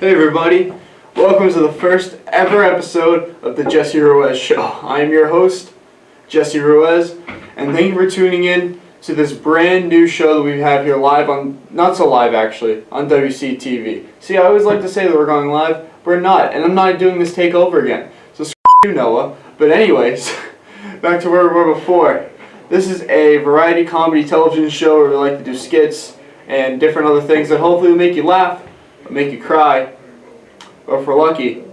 Hey everybody, welcome to the first ever episode of the Jesse Ruiz Show. I am your host, Jesse Ruiz, and thank you for tuning in to this brand new show that we have here live on, not so live actually, on WCTV. See, I always like to say that we're going live, we're not, and I'm not doing this takeover again. So you, Noah. But anyways, back to where we were before. This is a variety comedy television show where we like to do skits and different other things that hopefully will make you laugh, make you cry, or if we're lucky,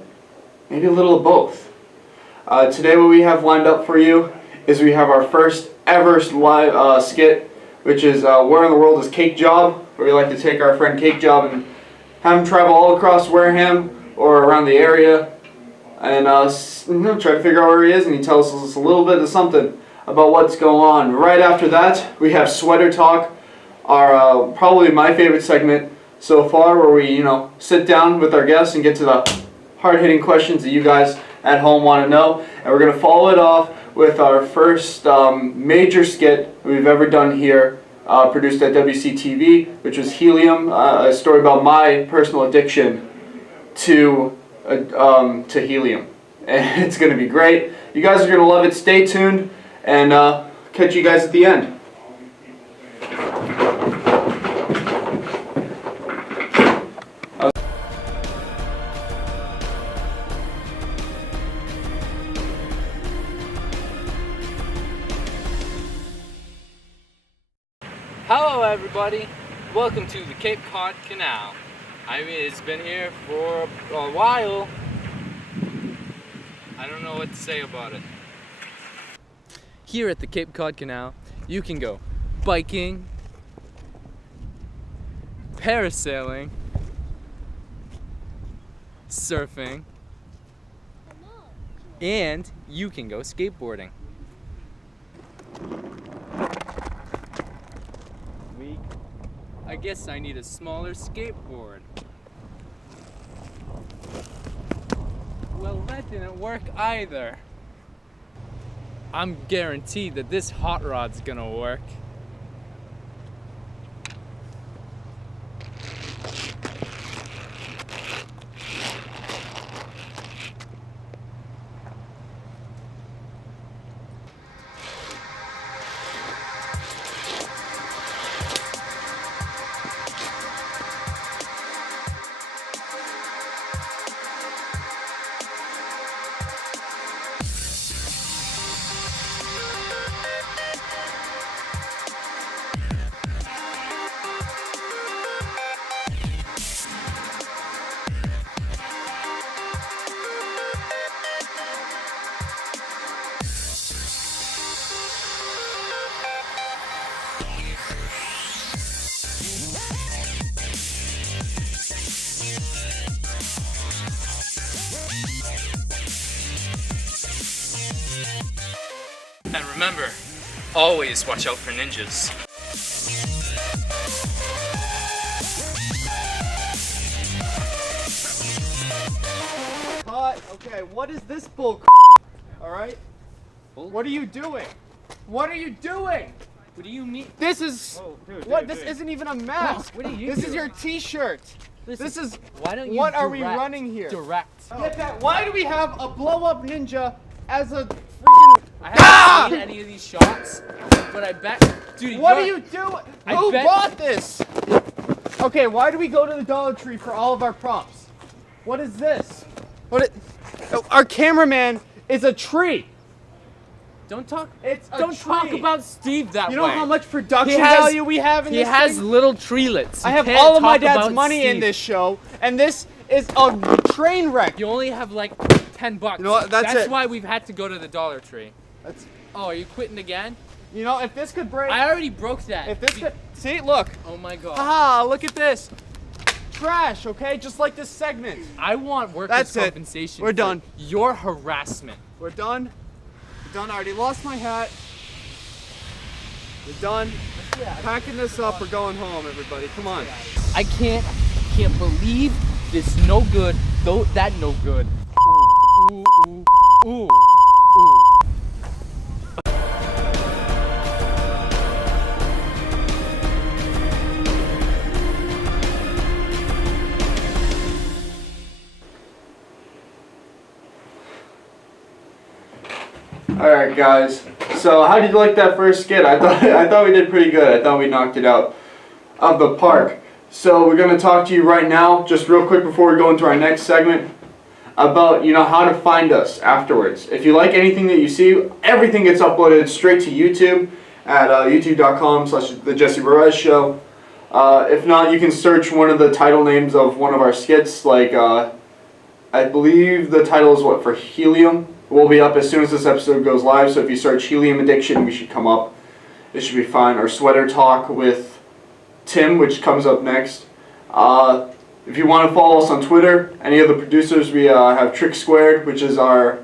maybe a little of both. Today what we have lined up for you is we have our first ever live skit, which is Where in the World is Cake Job, where we like to take our friend Cake Job and have him travel all across Wareham or around the area and try to figure out where he is, and he tells us a little bit of something about what's going on. Right after that, we have Sweater Talk, our probably my favorite segment so far, where we sit down with our guests and get to the hard-hitting questions that you guys at home want to know. And we're going to follow it off with our first major skit we've ever done here, produced at WCTV, which was Helium, a story about my personal addiction to helium. And it's going to be great. You guys are going to love it. Stay tuned, and catch you guys at the end. Hello everybody, welcome to the Cape Cod Canal. I mean, it's been here for a while. I don't know what to say about it. Here at the Cape Cod Canal, you can go biking, parasailing, surfing, and you can go skateboarding. I guess I need a smaller skateboard. Well, that didn't work either. I'm guaranteed that this hot rod's gonna work. And remember, always watch out for ninjas. Okay, what is this bull? Alright? What are you doing? What are you doing? What do you mean? This is this isn't even a mask. What are you This doing? is your t-shirt. This is why don't you what are we running here? Direct. Get that. Why do we have a blow-up ninja as a freaking I haven't seen any of these shots, but I bet, dude. What are you doing? Who bought this? Okay, why do we go to the Dollar Tree for all of our props? What is this? Our cameraman is a tree. Don't talk. Don't talk about Steve that way. You know how much production value we have in this thing? He has little treelets. I have all of my dad's money in this show, and this is a train wreck. You only have like $10. You know what? That's why we've had to go to the Dollar Tree. Oh, are you quitting again? You know, if this could break. I already broke that. If this could. See, look. Oh my god. Ah, look at this. Trash, okay? Just like this segment. I want workers' compensation. We're done. Your harassment. We're done. We're done. I already lost my hat. We're done. Packing this up. We're going home, everybody. Come on. I can't believe this no good, though that no good. Ooh, ooh, ooh, ooh, ooh. All right, guys. So, how did you like that first skit? I thought we did pretty good. I thought we knocked it out of the park. So, we're gonna talk to you right now, just real quick before we go into our next segment, about how to find us afterwards. If you like anything that you see, everything gets uploaded straight to YouTube at youtube.com/The Jesse Ruiz Show. If not, you can search one of the title names of one of our skits, like I believe the title is for Helium. Will be up as soon as this episode goes live, so if you search Helium Addiction, we should come up. It should be fine. Or Sweater Talk with Tim, which comes up next. If you want to follow us on Twitter, any of the producers, we have Trick Squared, which is our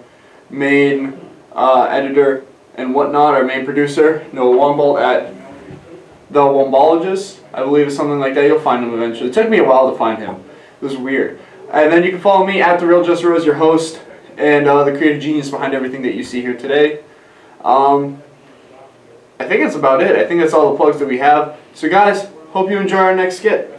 main editor and whatnot, our main producer. Noah Wombold at The Wombologist, I believe it's something like that. You'll find him eventually. It took me a while to find him. It was weird. And then you can follow me at The Real Jesse Ruiz, your host, and the creative genius behind everything that you see here today. I think that's about it. I think that's all the plugs that we have. So guys, hope you enjoy our next skit.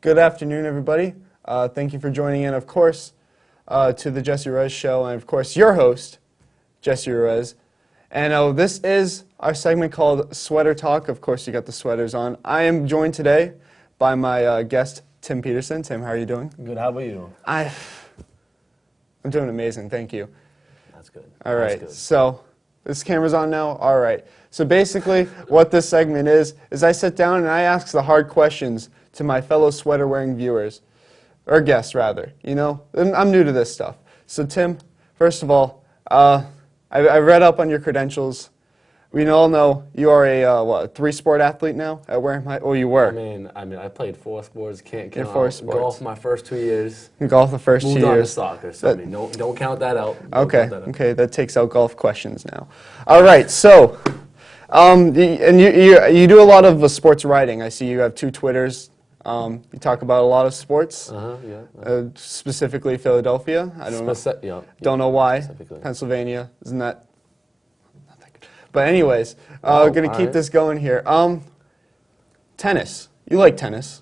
Good afternoon, everybody. Thank you for joining in, of course, to the Jesse Ruiz Show, and of course, your host, Jesse Ruiz. And this is our segment called Sweater Talk. Of course, you got the sweaters on. I am joined today by my guest, Tim Peterson. Tim, how are you doing? Good. How about you? I'm doing amazing. Thank you. That's good. All right. That's good. So this camera's on now. All right. So basically, what this segment is I sit down and I ask the hard questions to my fellow sweater-wearing viewers, or guests, rather. I'm new to this stuff. So, Tim, first of all, I read up on your credentials. We all know you are a three-sport athlete now. You were. I mean, I played 4 sports. Can't count four sports. Golf my first 2 years. Golf the first 2 years. Moved on to soccer. So don't count that out. Okay, that takes out golf questions now. All right, so, and you do a lot of sports writing. I see you have 2 Twitters. You talk about a lot of sports, specifically Philadelphia. I don't know. Don't know why. Pennsylvania, isn't that? Not that good. But anyways, we're gonna keep this going here. Tennis. You like tennis?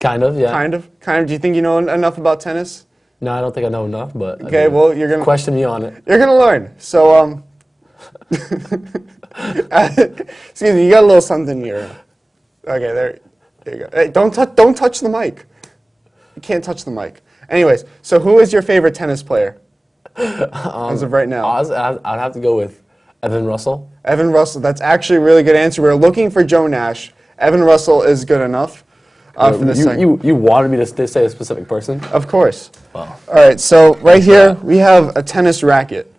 Kind of, yeah. Kind of. Do you think you know enough about tennis? No, I don't think I know enough, but okay. Well, you're gonna question me on it. You're gonna learn. So, excuse me. You got a little something here. Okay, there you go. Hey, don't touch the mic. You can't touch the mic. Anyways, so who is your favorite tennis player as of right now? I'd have to go with Evan Russell. Evan Russell. That's actually a really good answer. We're looking for Joe Nash. Evan Russell is good enough for this segment. You wanted me to say a specific person? Of course. Wow. All right, so right here we have a tennis racket,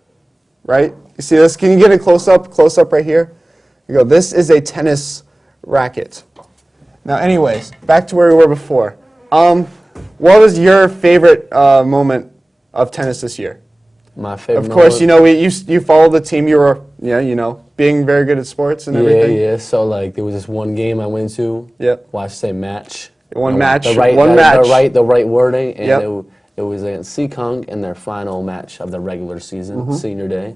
right? You see this? Can you get a close-up? Close-up right here. Here you go. This is a tennis racket. Now, anyways, back to where we were before. What was your favorite moment of tennis this year? My favorite. Of course, you followed the team. You were, being very good at sports and everything. Yeah. So there was this one game I went to. Yep. Well, I should say match. One match. The right wording, and yep. It was against Seekonk in their final match of the regular season, senior day,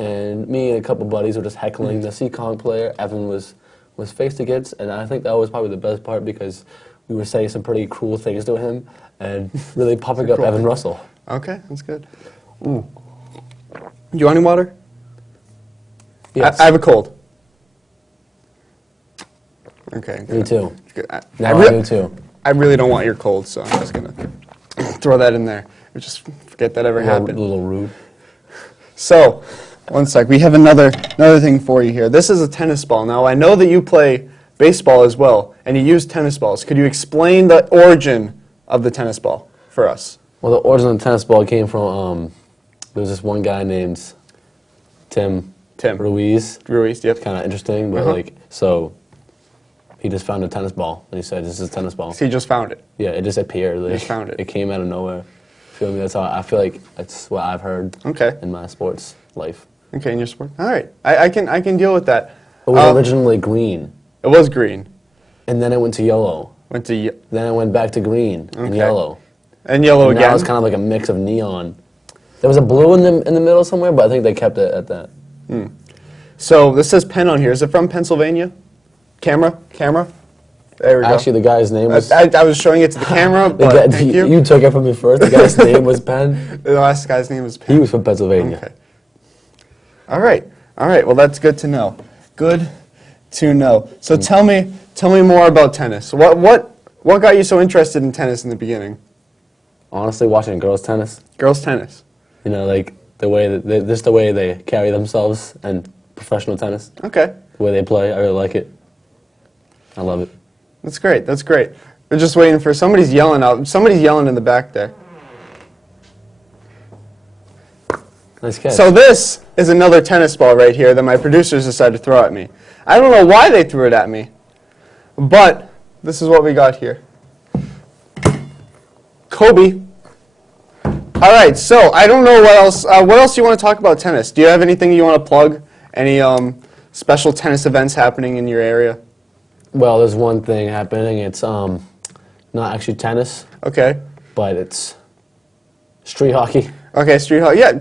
and me and a couple buddies were just heckling the Seekonk player. Evan was faced against, and I think that was probably the best part because we were saying some pretty cruel things to him and really pumping up Evan Russell. Okay, that's good. Ooh. Do you want any water? Yes. I have a cold. Okay. Me too. Good. Me too. I really don't want your cold, so I'm just going to throw that in there. Just forget that ever happened. A little rude. So, one sec. We have another thing for you here. This is a tennis ball. Now, I know that you play baseball as well, and you use tennis balls. Could you explain the origin of the tennis ball for us? Well, the origin of the tennis ball came from, there was this one guy named Tim Ruiz. Ruiz, yep. Kind of interesting, but so he just found a tennis ball, and he said, this is a tennis ball. So he just found it? Yeah, it just appeared. He just found it. It came out of nowhere. Feel me? That's how I feel like that's what I've heard in my sports life. Okay, in your sport. All right, I can deal with that. It was originally green, It was green. and then it went to yellow. Then it went back to green and yellow. And yellow And again. now it's kind of like a mix of neon. There was a blue in the middle somewhere, but I think they kept it at that. So this says Penn on here. Is it from Pennsylvania? Camera. There we go. Actually, the guy's name was. I was showing it to the camera, but thank you. You took it from me first. The guy's name was Penn. The last guy's name was Penn. He was from Pennsylvania. Okay. All right. Well, that's good to know. Good to know. So tell me more about tennis. What got you so interested in tennis in the beginning? Honestly, watching girls tennis. Girls tennis. You know, like the way just the way they carry themselves and professional tennis. Okay. The way they play, I really like it. I love it. That's great. We're just waiting for somebody's yelling out. Somebody's yelling in the back there. Nice catch. So this is another tennis ball right here that my producers decided to throw at me. I don't know why they threw it at me, but this is what we got here. Kobe. All right, so I don't know what else. What else do you want to talk about tennis? Do you have anything you want to plug? Any special tennis events happening in your area? Well, there's one thing happening. It's not actually tennis, Okay. but it's street hockey. Okay, street hockey. Yeah.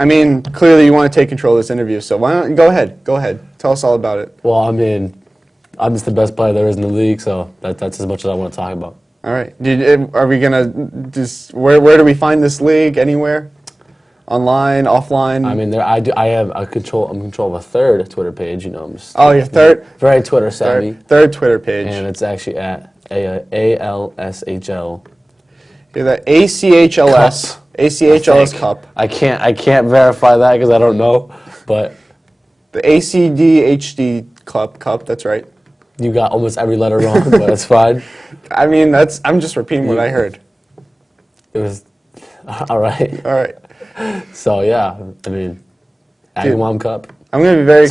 I mean, clearly you want to take control of this interview, so why don't you go ahead? Go ahead. Tell us all about it. Well, I mean, I'm just the best player there is in the league, so that's as much as I want to talk about. All right. Are we gonna just where do we find this league? Anywhere? Online, offline? I mean, I have I'm control of a third Twitter page. You know, I'm just Your third very Twitter savvy, third Twitter page. and it's actually at ALSHL. You're the ACHLS. Cup. ACHLS Cup. I can't verify that because I don't know, but The ACDHD Cup. That's right. you got almost every letter wrong, but it's fine. I mean, I'm just repeating what I heard. It was all right. All right. So yeah, I mean, Agawam Cup, I'm gonna be very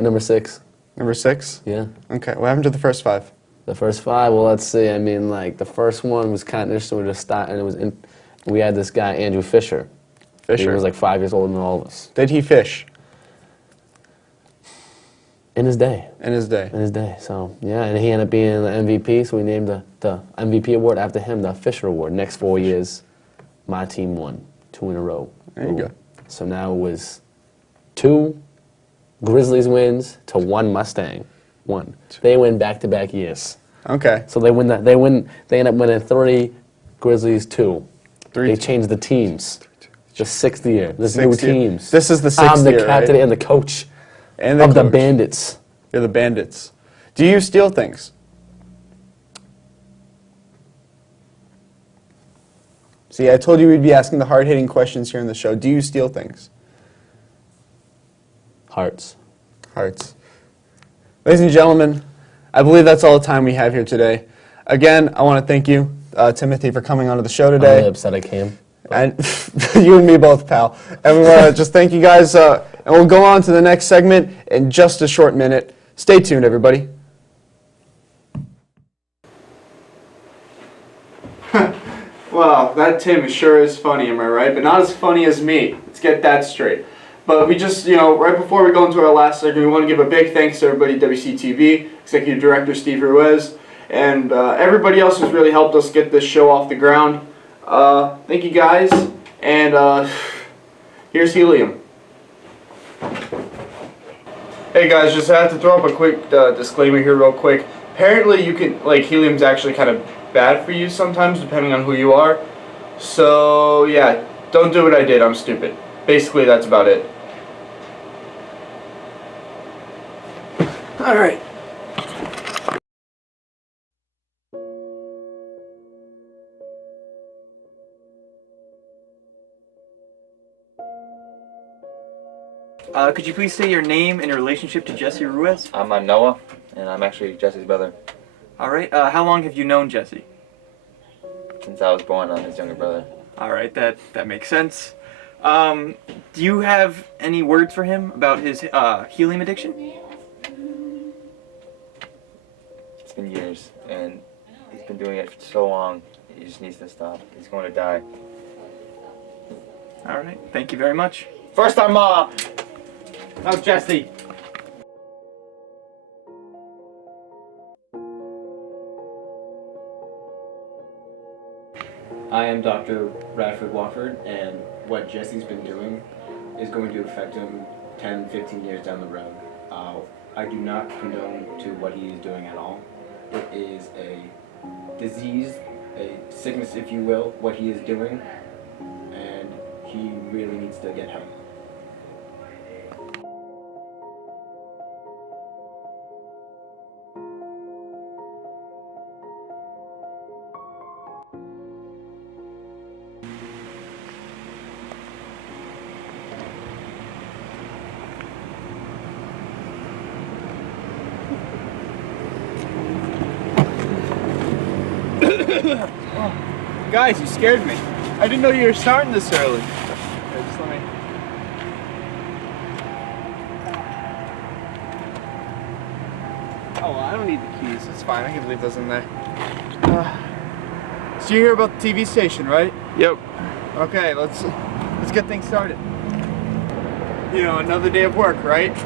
number 6. number 6. Yeah. Okay. What happened to the first 5? The first 5, well, let's see. I mean, like, the first one was kind of interesting. We just started, and we had this guy, Andrew Fisher. He was like 5 years older than all of us. Did he fish In his day. in his day? In his day. So, yeah, and he ended up being the MVP, so we named the MVP award after him, the Fisher Award. Next 4 years, my team won 2 in a row. There you go. So now it was 2 Grizzlies wins to 1 Mustang. 1. They win back-to-back years. Okay. So they end up winning 3, Grizzlies 2. 3. They changed the teams. The 6th year. There's new 6th year. teams. This is the 6th I'm the year, captain right? and the coach And of the coach. Bandits. You're the Bandits. Do you steal things? See, I told you we'd be asking the hard-hitting questions here on the show. Do you steal things? Hearts. Hearts. Ladies and gentlemen, I believe that's all the time we have here today. Again, I want to thank you, Timothy, for coming onto the show I'm today. really upset I came. And you and me both, pal. And we want to just thank you guys, and we'll go on to the next segment in just a short minute. Stay tuned, everybody. Well, that Tim sure is funny, am I right? But not as funny as me. Let's get that straight. But we just, right before we go into our last segment, we want to give a big thanks to everybody at WCTV, Executive Director Steve Ruiz, and everybody else who's really helped us get this show off the ground. Thank you guys, and here's Helium. Hey guys, just have to throw up a quick disclaimer here real quick. Apparently you can, helium's actually kind of bad for you sometimes, depending on who you are. So, yeah, don't do what I did, I'm stupid. Basically, that's about it. Alright. Could you please say your name and your relationship to Jesse Ruiz? I'm Noah, and I'm actually Jesse's brother. Alright, how long have you known Jesse? Since I was born, I'm his younger brother. Alright, that makes sense. Do you have any words for him about his helium addiction? It's been years, and he's been doing it for so long, he just needs to stop. He's going to die. Alright, thank you very much. First I'm now Jesse. I am Dr. Radford Wofford, and what Jesse's been doing is going to affect him 10, 15 years down the road. I do not condone to what he is doing at all. It is a disease, a sickness, if you will, what he is doing, and he really needs to get help. Guys, you scared me. I didn't know you were starting this early. Here, just let me... Oh, well, I don't need the keys. It's fine. I can leave those in there. So you hear about the TV station, right? Yep. Okay, let's get things started. You know, another day of work, right?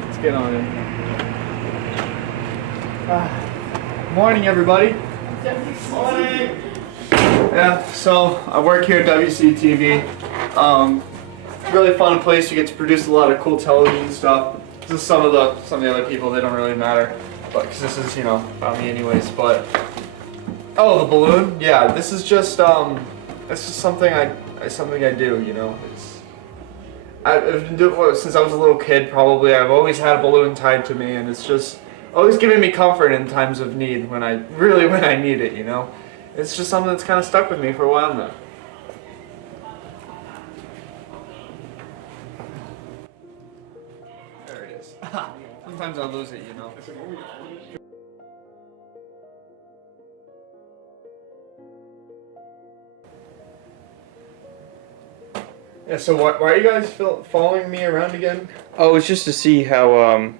Let's get on in here. Morning, everybody. Morning. Yeah, so I work here at WCTV. Really fun place. You get to produce a lot of cool television stuff. This is some of the other people. They don't really matter, but because this is, you know, about me anyways. But oh, the balloon. Yeah, this is just it's just something I do. You know, I've been doing it since I was a little kid. Probably I've always had a balloon tied to me, and it's just always giving me comfort in times of need when I need it, you know. It's just something that's kind of stuck with me for a while now. There it is. Sometimes I lose it, you know. Yeah, so why are you guys following me around again? Oh, it's just to see how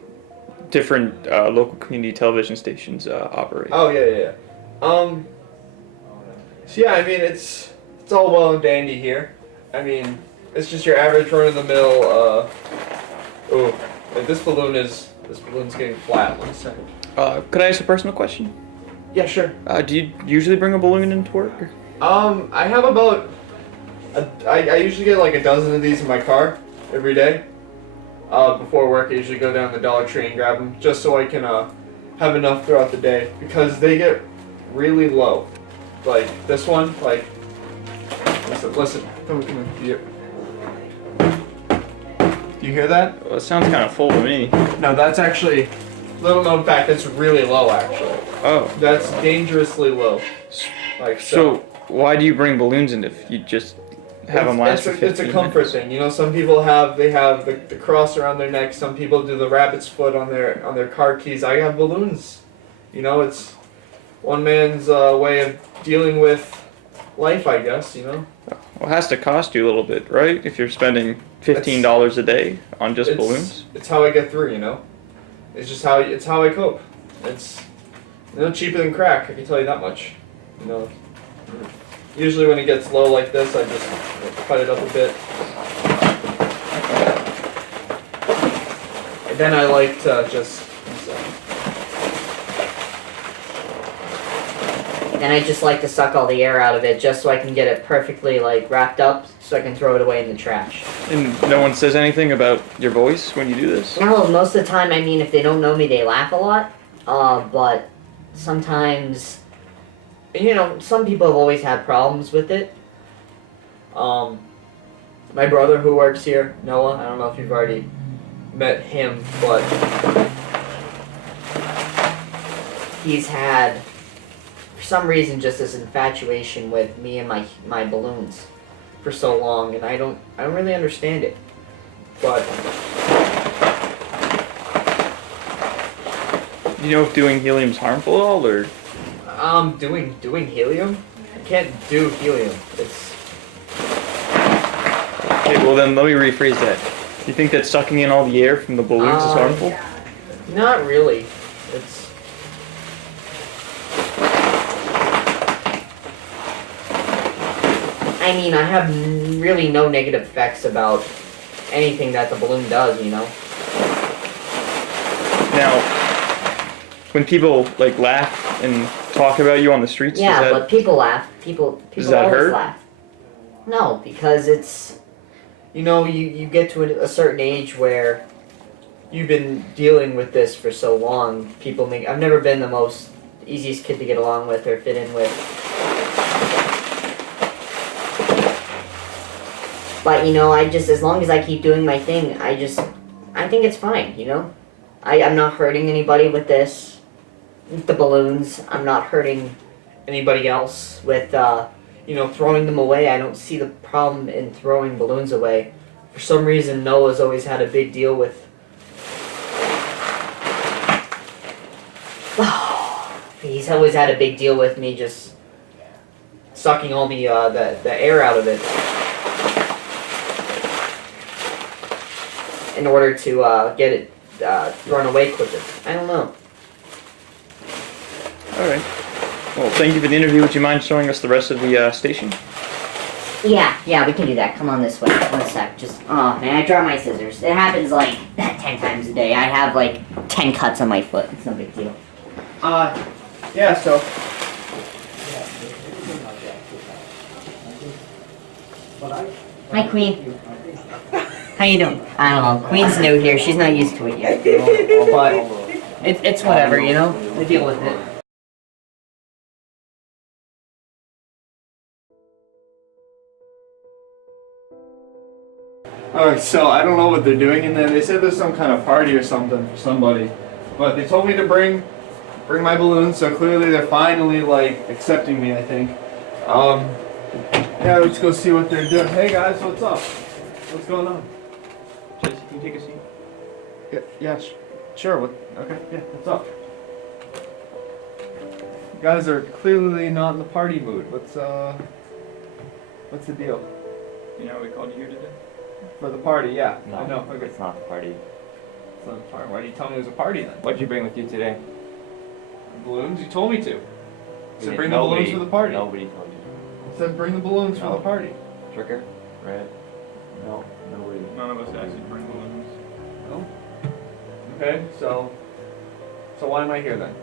different local community television stations operate. Oh yeah. So yeah, I mean it's all well and dandy here. I mean it's just your average run of the mill. Oh, this balloon's getting flat. 1 second. Could I ask a personal question? Yeah, sure. Do you usually bring a balloon into work? I have about I usually get like a dozen of these in my car every day. Before work, I usually go down to the Dollar Tree and grab them just so I can have enough throughout the day because they get really low. Like this one, like listen. Come here. Do you hear that? Well, it sounds kind of full to me. No, that's actually little known fact. That's really low, actually. Oh. That's dangerously low. Like So why do you bring balloons in if you just have them last for 15 It's a comfort thing, you know. Some people have the cross around their neck. Some people do the rabbit's foot on their car keys. I have balloons. You know, it's one man's way of dealing with life, I guess. You know. Well, it has to cost you a little bit, right? If you're spending $15 a day on just balloons. It's how I get through, you know. It's just how I cope. It's no cheaper than crack. I can tell you that much. You know. Usually when it gets low like this, I just cut it up a bit. And then I like to just... Then I just like to suck all the air out of it just so I can get it perfectly like wrapped up so I can throw it away in the trash. And no one says anything about your voice when you do this? No, most of the time, I mean, if they don't know me, they laugh a lot. But sometimes... You know, some people have always had problems with it. My brother who works here, Noah, I don't know if you've already met him, but he's had, for some reason, just this infatuation with me and my balloons for so long, and I don't really understand it. But you know if doing helium's harmful at all, or? Doing helium? I can't do helium. It's... Okay, well then let me rephrase that. You think that sucking in all the air from the balloons is harmful? Not really. It's... I mean, I have really no negative effects about anything that the balloon does, you know? Now, when people like laugh and talk about you on the streets, Yeah, does that, but people laugh. People Does that always hurt? laugh. No, because it's, you know, you get to a certain age where you've been dealing with this for so long. People make. I've never been the most easiest kid to get along with or fit in with. But, you know, I just, as long as I keep doing my thing, I think it's fine, you know? I'm not hurting anybody with this, with the balloons. I'm not hurting anybody else with, you know, throwing them away. I don't see the problem in throwing balloons away. For some reason, Noah's always had a big deal with... He's always had a big deal with me just sucking all the air out of it. In order to get it thrown away quicker. I don't know. all right. Well, thank you for the interview. Would you mind showing us the rest of the station? Yeah, we can do that. Come on this way. 1 sec. Just, oh man, I dropped my scissors. It happens like 10 times a day. I have like 10 cuts on my foot. It's no big deal. Yeah, so. Hi, Queen. How you doing? I don't know. Queen's new here. She's not used to it yet. But it's whatever, you know? We deal with it. Alright, so I don't know what they're doing in there. They said there's some kind of party or something for somebody. But they told me to bring my balloons, so clearly they're finally like accepting me, I think. Yeah, let's go see what they're doing. Hey guys, what's up? What's going on? Jesse, can you take a seat? Yeah, sure. What? Okay, yeah, what's up? You guys are clearly not in the party mood. What's the deal? You know, we called you here today. For the party, yeah. No, I know. Okay. it's not the party. It's not a party. Why did you tell me it was a party then? What'd you bring with you today? Balloons? You told me to. We Said bring the balloons for the party. Nobody told you. Said bring the balloons for No. the party. Trigger? Right? No, nobody. None of us asked you to bring balloons. No. Okay, so why am I here then?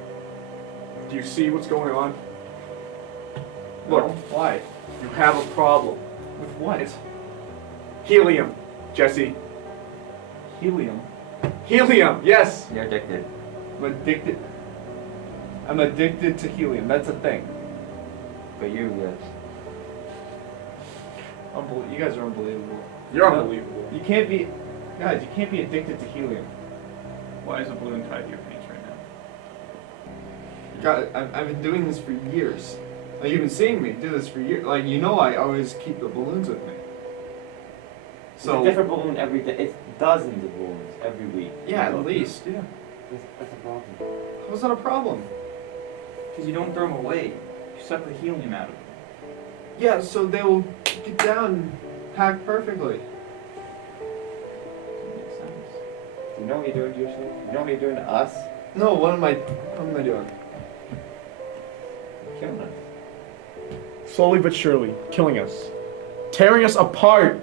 Do you see what's going on? Look, Look, why? you have a problem. With what? Helium, Jesse. Helium. Helium, yes. You're addicted. I'm addicted to helium. That's a thing. But you, yes. You guys are unbelievable. You're unbelievable. You can't be, guys. You can't be addicted to helium. Why is a balloon tied to your pants right now? God, I've been doing this for years. Like you've been seeing me do this for years. Like you know, I always keep the balloons with me. It's a different balloon every day. It's dozens of balloons every week. Yeah, at least. Yeah. That's a problem. How's that a problem? Because you don't throw them away. You suck the helium out of them. Yeah, so they will get down and pack perfectly. Doesn't make sense. Do you know what you're doing to yourself? You know what you're doing to us? No, what am I doing? You're killing us. Slowly but surely, killing us. Tearing us apart.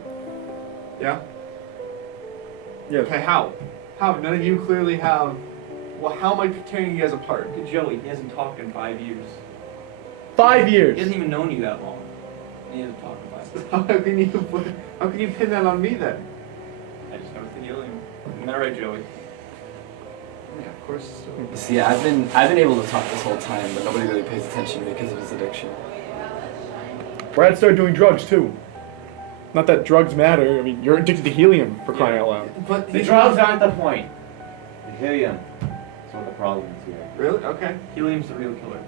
Yeah. Yes. Okay, how? How? None of you clearly have. Well, how am I tearing you guys apart? Look at Joey. He hasn't talked in 5 years. 5 He years. hasn't even known you that long. And he hasn't talked in 5 years. How can you pin that on me then? I just know it's the helium. Isn't that right, Joey? Yeah, of course. See, I've been able to talk this whole time, but nobody really pays attention because of his addiction. Brad started doing drugs too. Not that drugs matter. I mean, you're addicted to helium for crying out loud. But The drugs aren't the point. The helium. That's what the problem is here. Really? Okay. Helium's the real killer.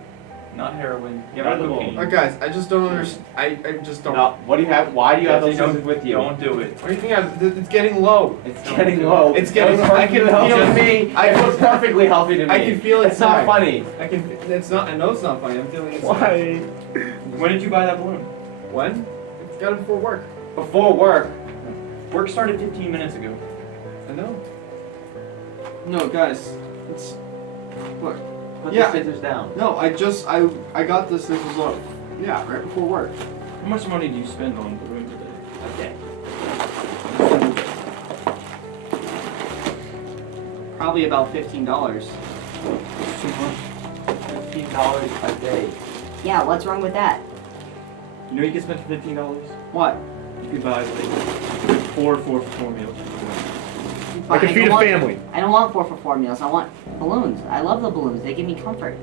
Not heroin. Get not rid of the cocaine. balloon. Guys, I just don't understand. I just don't. No, what do you have? Why do you have those Jesse, things with you? Don't do it. What do you think? It's getting low. It's getting low. It's getting That low. was I can perfectly feel healthy it. to me. It was perfectly healthy to me. I can feel it. It's not funny. I can. It's not. I know it's not funny. I'm feeling it. Why? When did you buy that balloon? When? It's got it before work. Before work. Work started 15 minutes ago. I know. No, guys. It's. Look. Put Yeah. the scissors down. No, I got this. This was yeah, right before work. How much money do you spend on balloons a day? probably about $15. $15 a day. Yeah, what's wrong with that? You know you can spend for $15? What? You could buy like 4 for 4 meals. I can feed a want, family. I don't want 4 for 4 meals. I want balloons. I love the balloons. They give me comfort.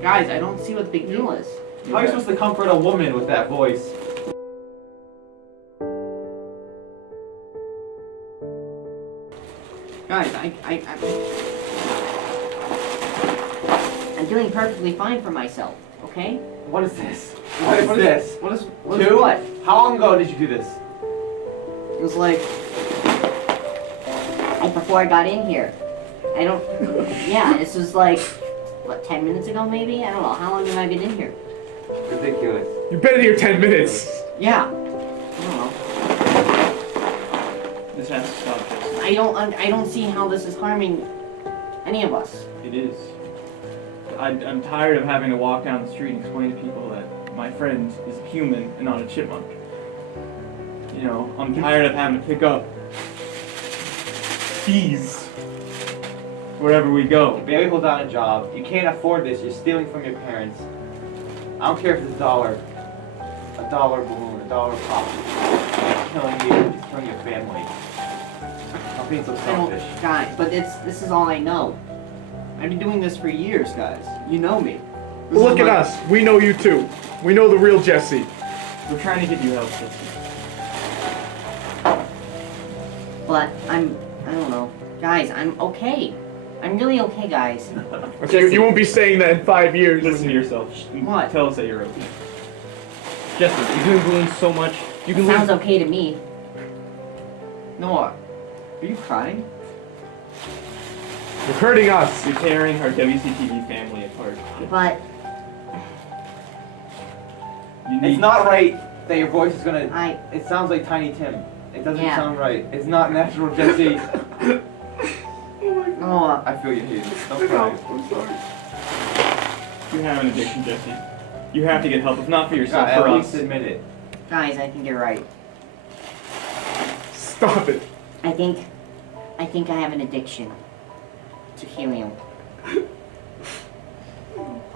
Guys, I don't see what the big deal is. How are you supposed to comfort a woman with that voice? Guys, I'm doing perfectly fine for myself, okay? What is this? What is this? What is Two? What? How long ago did you do this? It was like, Like before I got in here. I don't. Yeah, this was like, what, 10 minutes ago maybe? I don't know. How long have I been in here? Ridiculous. you've been in here 10 minutes. Yeah. I don't know. This has to stop, Jesse. I don't see how this is harming any of us. It is. I'm tired of having to walk down the street and explain to people that my friend is human and not a chipmunk. You know, I'm tired of having to pick up fees wherever we go. You barely hold down a job. You can't afford this. You're stealing from your parents. I don't care if it's a dollar balloon, $1 pop. It's killing you. It's killing your family. I'm being so I don't, selfish. guys, but this is all I know. I've been doing this for years, guys. You know me. This Look is at my- us. We know you too. We know the real Jesse. We're trying to get you help, Jesse. But I don't know. Guys, I'm okay. I'm really okay, guys. Okay, you won't be saying that in 5 years. Listen to yourself. What? Tell us that you're okay. Jesse, you're doing balloons so much. You can Sounds lose. okay to me. Noah, are you crying? You're hurting us. You're tearing our WCTV family apart. But You need. It's not right that your voice is gonna. I It sounds like Tiny Tim. It doesn't Yeah. sound right. It's not natural, Jesse. Noah, I feel you, Hayden. Don't cry. I'm sorry. You have an addiction, Jesse. You have to get help, if not for yourself, God, for at us. least admit it. guys, I think you're right. Stop it. I think I have an addiction to helium.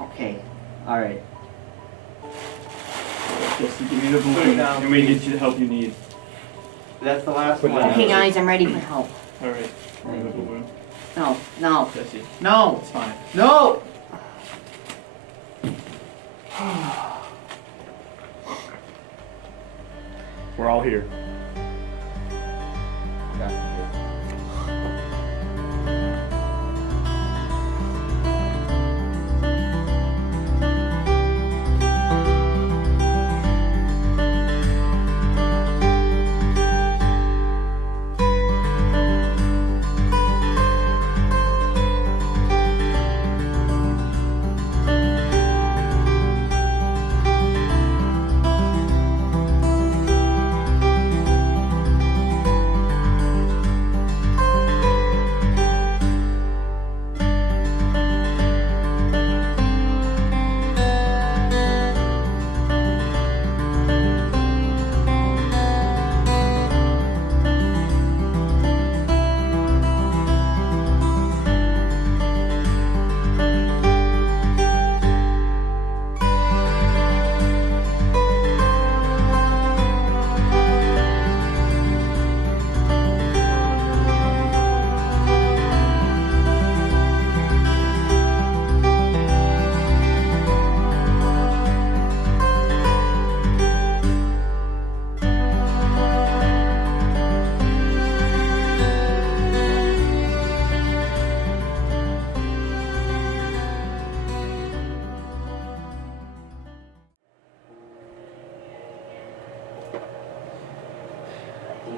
okay, alright. Jesse, give me the balloon, down, and we get you the help you need. That's the last one. Okay, guys, I'm ready for help. Alright, give me the balloon. No, no. Jesse, No! it's fine. No! We're all here.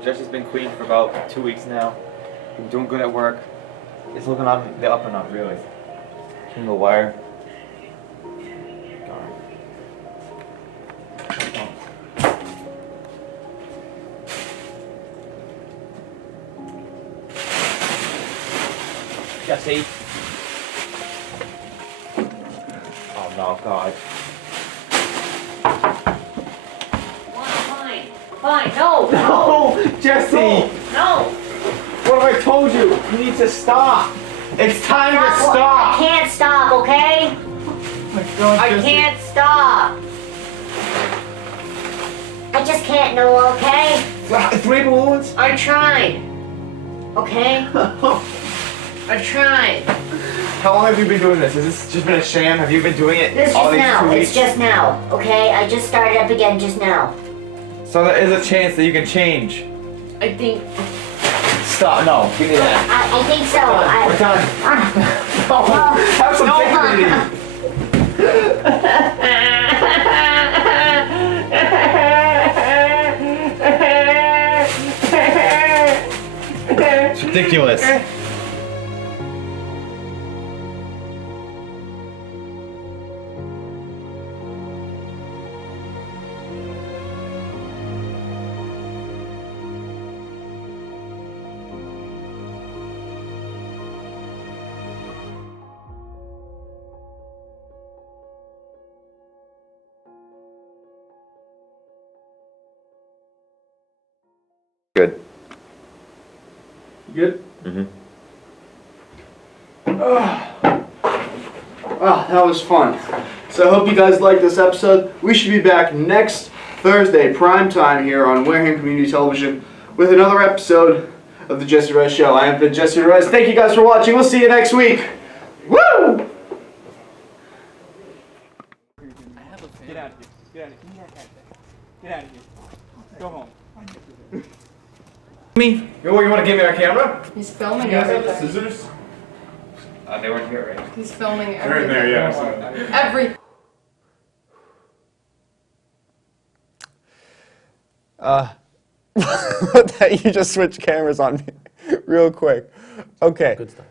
Jesse's been queen for about 2 weeks now. Been doing good at work. It's looking on the up and up, really. King of wire. Darn. Jesse. Oh no, God. Fine, no, No, Jesse! no. What have I told you? You need to stop. It's time to I stop! can't stop, okay? I can't stop. I just can't, Noah, okay? 3 balloons? I tried. Okay? I tried. How long have you been doing this? Has this just been a sham? Have you been doing it This all just these now. 2 It's weeks? just now, okay? I just started up again just now. So there is a chance that you can change. I think. Stop, no, give me that. I think so. We're done. Have some dignity. It's ridiculous. Good. Good? Mm-hmm. Ah, that was fun. So I hope you guys liked this episode. We should be back next Thursday, prime time here on Wareham Community Television with another episode of The Jesse Ruiz Show. I have been Jesse Ruiz. Thank you guys for watching. We'll see you next week. Woo! Get out of here. Get out of here. Get out of here. Go home. Me? You want to give me our camera? He's filming everything. Scissors? They weren't here, right? He's filming everything. They're in there, yeah. Every. You just switched cameras on me real quick. Okay. Good stuff.